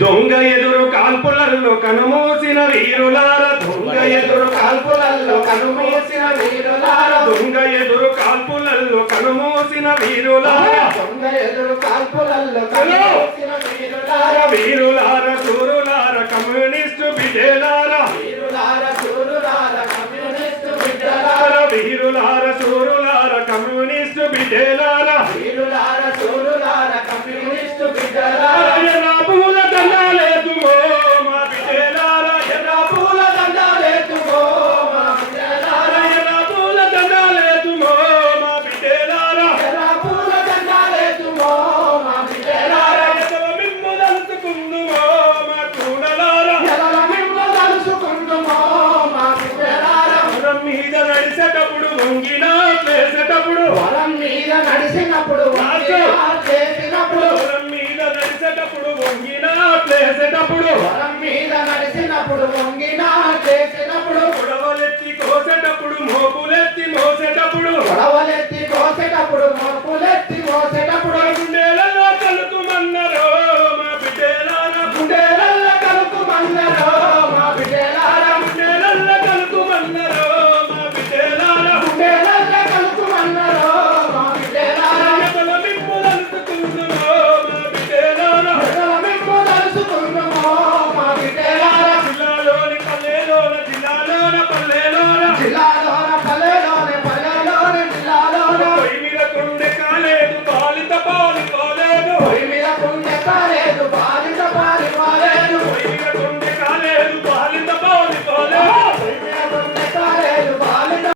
దొంగ ఎదురు కాల్పులల్లో కనుమూసిన వీరులార దొంగ ఎదురు కాల్పులల్లో కనుమూసిన వీరులార దొంగ ఎదురు కాల్పులల్లో కనుమూసిన వీరులార. దొంగ ఎదురు కాల్పులల్లో కనుమూసిన వీరులార. వీరులార సూరులార కమ్యూనిస్టు బిడ్డలార. వీరులార సూరులార కమ్యూనిస్టు బిడ్డలార వీరులార సూరులార కమ్యూనిస్టు బిడ్డలార. వంగినా చేసేటప్పుడు వరం మీద నడిచినప్పుడు చేసినప్పుడు. వరం మీద నడిచేటప్పుడు వంగినా చేసేటప్పుడు. వరం మీద నడిచినప్పుడు వంగినా